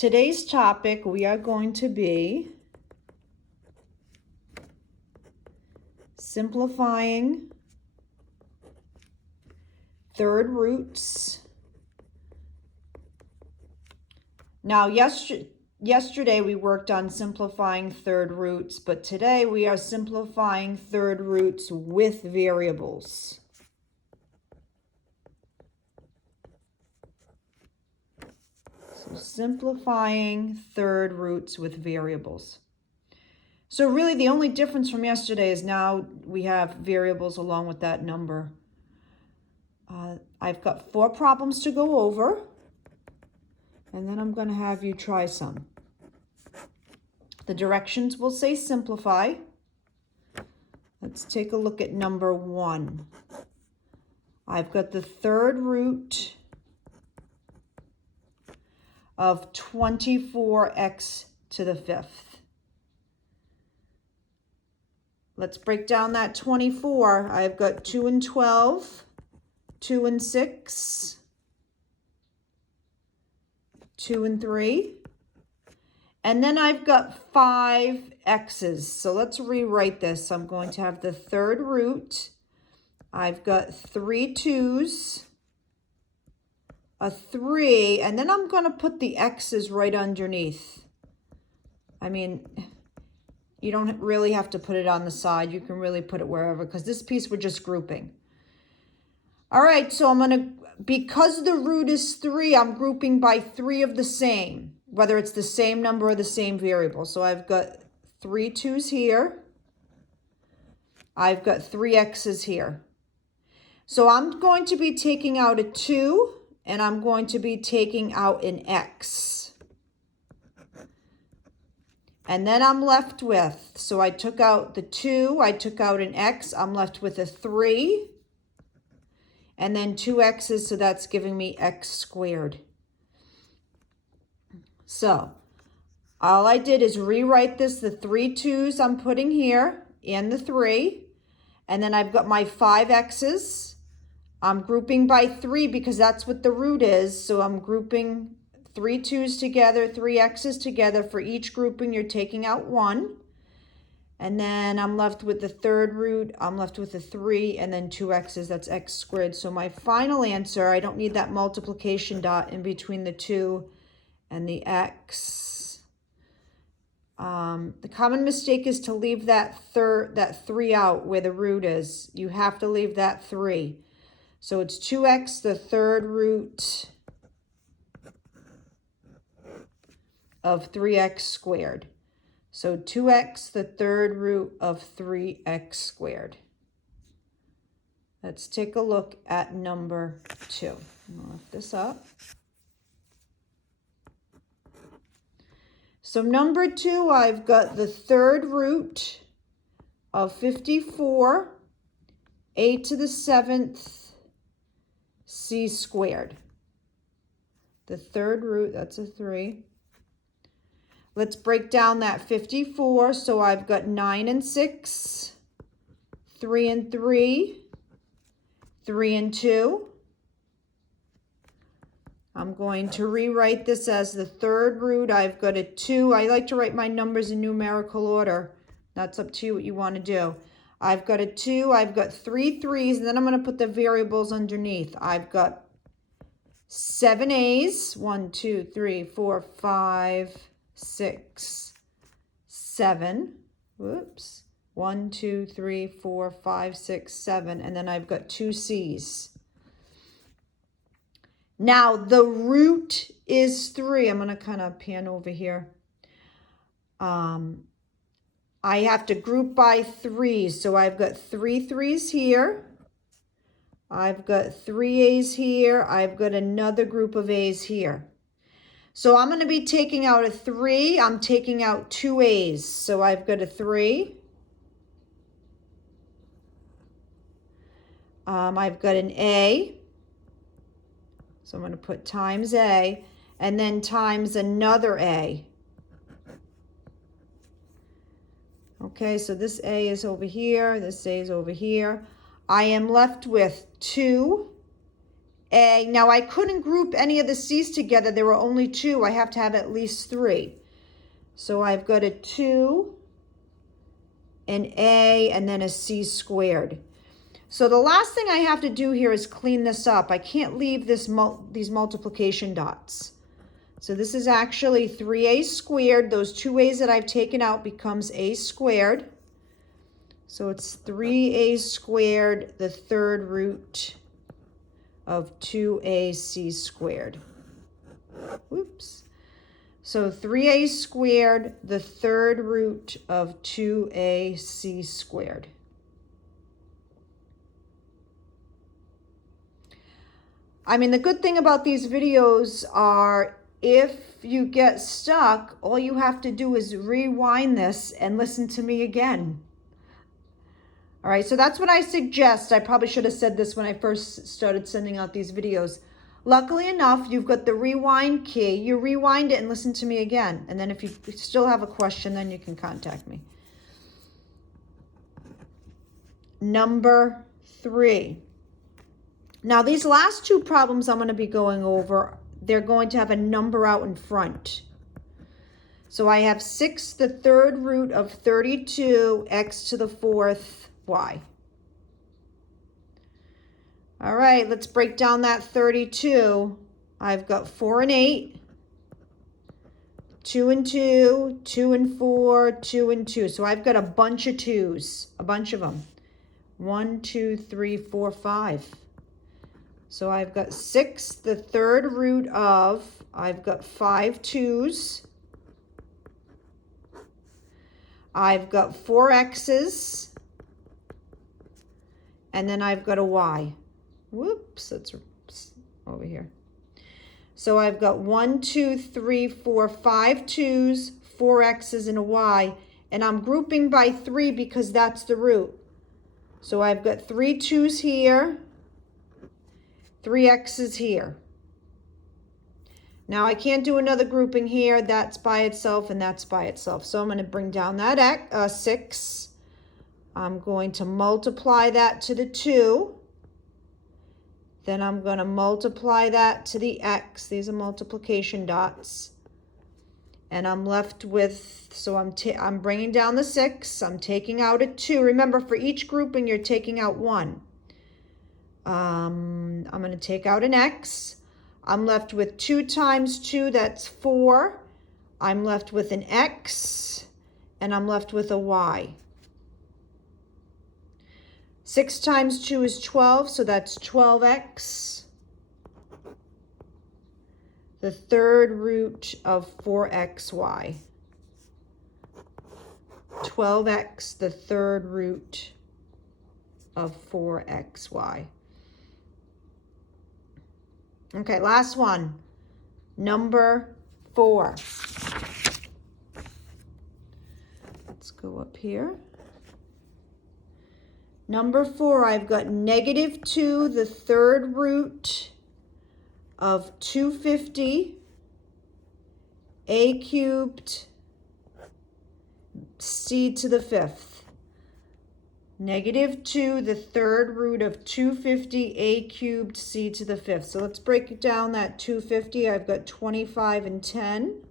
Today's topic, we are going to be simplifying third roots. Now, yesterday we worked on simplifying third roots, but today we are simplifying third roots with variables. So simplifying third roots with variables. So really the only difference from yesterday is now we have variables along with that number. I've got 4 problems to go over, and then I'm going to have you try some. The directions will say simplify. Let's take a look at number 1. I've got the third root of 24x to the 5th. Let's break down that 24. I've got 2 and 12, 2 and 6, 2 and 3. And then I've got 5 x's. So let's rewrite this. I'm going to have the third root. I've got 3 2's, a 3, and then I'm going to put the x's right underneath. I mean, you don't really have to put it on the side. You can really put it wherever, because this piece we're just grouping. All right, so I'm going to, because the root is 3, I'm grouping by 3 of the same, whether it's the same number or the same variable. So I've got 3 2's here. I've got 3 x's here. So I'm going to be taking out a 2, and I'm going to be taking out an x. And then I'm left with, so I took out the 2, I took out an x, I'm left with a 3, and then 2 x's, so that's giving me x squared. So all I did is rewrite this, the 3 2's I'm putting here, and the 3, and then I've got my 5 x's. I'm grouping by 3 because that's what the root is, so I'm grouping 3 2's together, 3 x's together. For each grouping, you're taking out 1. And then I'm left with the third root. I'm left with a 3 and then 2 x's. That's x squared. So my final answer, I don't need that multiplication dot in between the 2 and the x. The common mistake is to leave that 3 out where the root is. You have to leave that 3. So it's 2x, the third root of 3x squared. So 2x, the third root of 3x squared. Let's take a look at number 2. I'll lift this up. So number 2, I've got the third root of 54, a to the 7th, c squared. The third root, that's a 3. Let's break down that 54. So I've got 9 and 6, 3 and 3, 3 and 2. I'm going to rewrite this as the third root. I've got a 2. I like to write my numbers in numerical order. That's up to you what you want to do. I've got a 2. I've got 3 3's, and then I'm going to put the variables underneath. I've got 7 A's. 1, 2, 3, 4, 5, 6, 7. Whoops. 1, 2, 3, 4, 5, 6, 7. And then I've got 2 C's. Now the root is 3. I'm going to kind of pan over here. I have to group by 3's. So I've got 3 3's here. I've got 3 A's here. I've got another group of A's here. So I'm going to be taking out a 3. I'm taking out 2 A's. So I've got a 3. I've got an A. So I'm going to put times A, and then times another A. Okay, so this A is over here, this A is over here. I am left with 2 A. Now I couldn't group any of the C's together. There were only 2. I have to have at least 3. So I've got a 2, an A, and then a C squared. So the last thing I have to do here is clean this up. I can't leave these multiplication dots. So this is actually 3a squared. Those 2 a's that I've taken out becomes a squared. So it's 3a squared, the third root of 2ac squared. Whoops. So 3a squared, the third root of 2ac squared. I mean, the good thing about these videos are if you get stuck, all you have to do is rewind this and listen to me again. All right, so that's what I suggest. I probably should have said this when I first started sending out these videos. Luckily enough, you've got the rewind key. You rewind it and listen to me again. And then if you still have a question, then you can contact me. Number 3. Now, these last 2 problems I'm going to be going over, they're going to have a number out in front. So I have 6, the third root of 32, x to the 4th, y. All right, let's break down that 32. I've got 4 and 8, 2 and 2, 2 and 4, 2 and 2. So I've got a bunch of 2s, a bunch of them. 1, 2, 3, 4, 5. So I've got 6, the third root of, I've got 5 2s. I've got 4 x's. And then I've got a y. Whoops, that's over here. So I've got 1, 2, 3, 4, 5 2s, 4 x's, and a y. And I'm grouping by 3 because that's the root. So I've got 3 2s here. 3 x's here. Now I can't do another grouping here. That's by itself and that's by itself. So I'm going to bring down that 6. I'm going to multiply that to the 2. Then I'm going to multiply that to the x. These are multiplication dots. And I'm left with, so I'm bringing down the 6. I'm taking out a 2. Remember, for each grouping, you're taking out 1. I'm going to take out an x. I'm left with 2 times 2, that's 4. I'm left with an x, and I'm left with a y. 6 times 2 is 12, so that's 12x. The third root of 4xy. 12x, the third root of 4xy. Okay, last one. Number 4. Let's go up here. Number 4, I've got -2, the third root of 250, a cubed, c to the 5th. -2, the third root of 250, a cubed, c to the 5th. So let's break down that 250. I've got 25 and 10.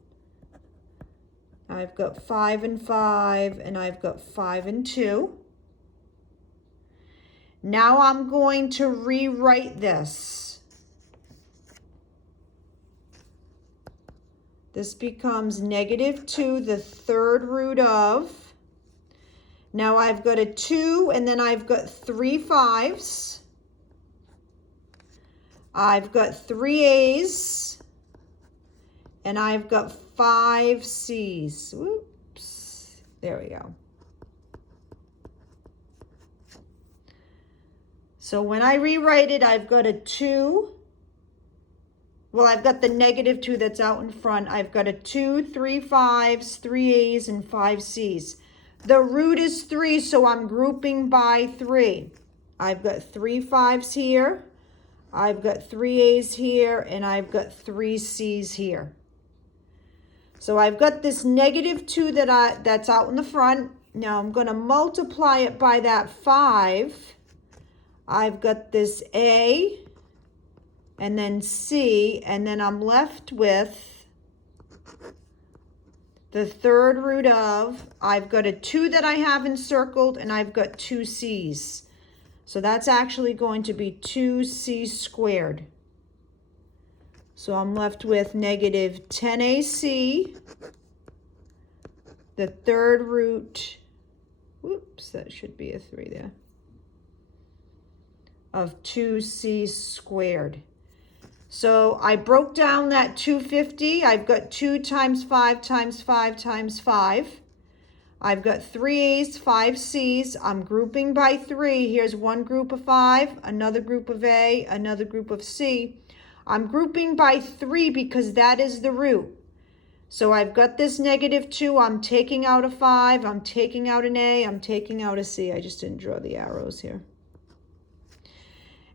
I've got 5 and 5, and I've got 5 and 2. Now I'm going to rewrite this. This becomes -2, the third root of. Now I've got a 2, and then I've got 3 5s. I've got 3 a's, and I've got 5 c's. Whoops, there we go. So when I rewrite it, I've got a 2. Well, I've got the -2 that's out in front. I've got a 2, 3 5s, 3 a's, and 5 c's. The root is 3, so I'm grouping by 3. I've got 3 5s here, I've got 3 a's here, and I've got 3 c's here. So I've got this -2 that's out in the front. Now I'm going to multiply it by that 5. I've got this a, and then c, and then I'm left with the third root of, I've got a 2 that I have encircled, and I've got 2 c's. So that's actually going to be 2c squared. So I'm left with negative 10ac, the third root, whoops, that should be a 3 there, of 2c squared. So I broke down that 250. I've got 2 times 5 times 5 times 5. I've got 3 A's, 5 C's. I'm grouping by 3. Here's one group of 5, another group of A, another group of C. I'm grouping by 3 because that is the root. So I've got this negative 2. I'm taking out a 5. I'm taking out an A. I'm taking out a C. I just didn't draw the arrows here.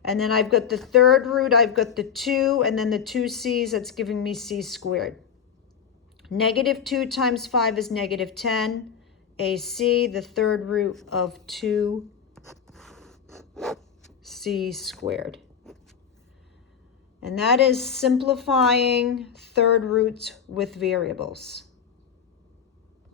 And then I've got the third root, I've got the 2, and then the 2 c's, that's giving me c squared. Negative 2 times 5 is negative 10. AC, the third root of 2c squared. And that is simplifying third roots with variables.